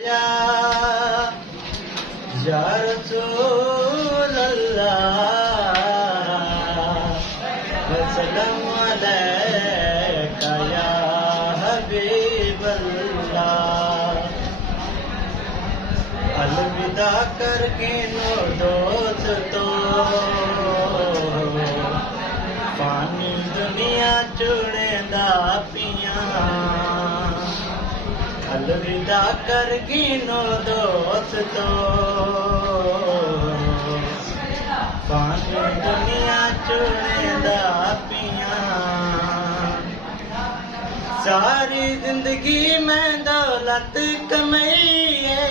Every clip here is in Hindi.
या रसूल अल्लाह वसल्लम अलैका या हबीब अल्लाह। अलविदा करके नो दोस्तों, पानी दुनिया चुड़ेंदा पिया। अलविदा कर गिनो दोस्तों, पानी दुनिया चुड़ेंदा पिया। सारी जिंदगी में दौलत कमाईए,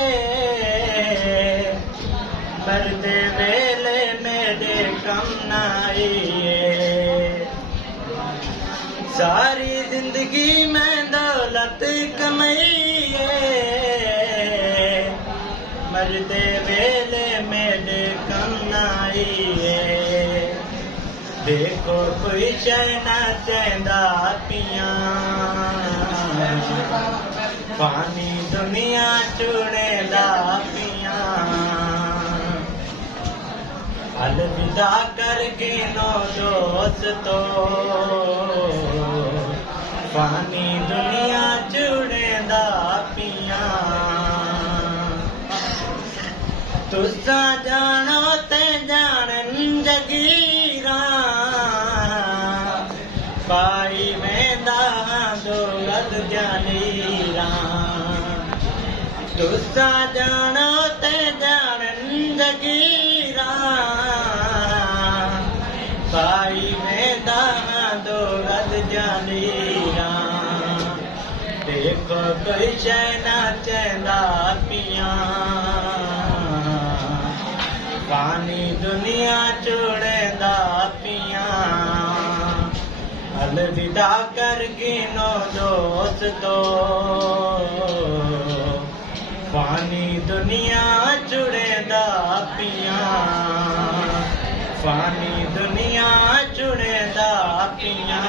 मरदे वेले मेरे कम नाईए। सारी जिंदगी में दौलत कमाईए, मरदे वेले मेरे कम नाईए। देखो कोई चैना चैंदा पिया, पानी दुनिया चुड़ेंदा पिया। अलविदा कर गिनो दोस्तों, पानी दुनिया चुड़ेंदा पिया। तुसा जानो ते जानन जगीरा, पाई वेंदा दौलत जानीरा। तुसा जानो ते जानन जगीरा, पाई वेंदा दौलत जानीरा। देखो कोई चैना चैंदा पिया, पानी दुनिया चुड़ेंदा पिया। अलविदा कर गिनो दोस्तों, पानी दुनिया चुड़ेंदा पिया। पानी दुनिया चुड़ेंदा पिया।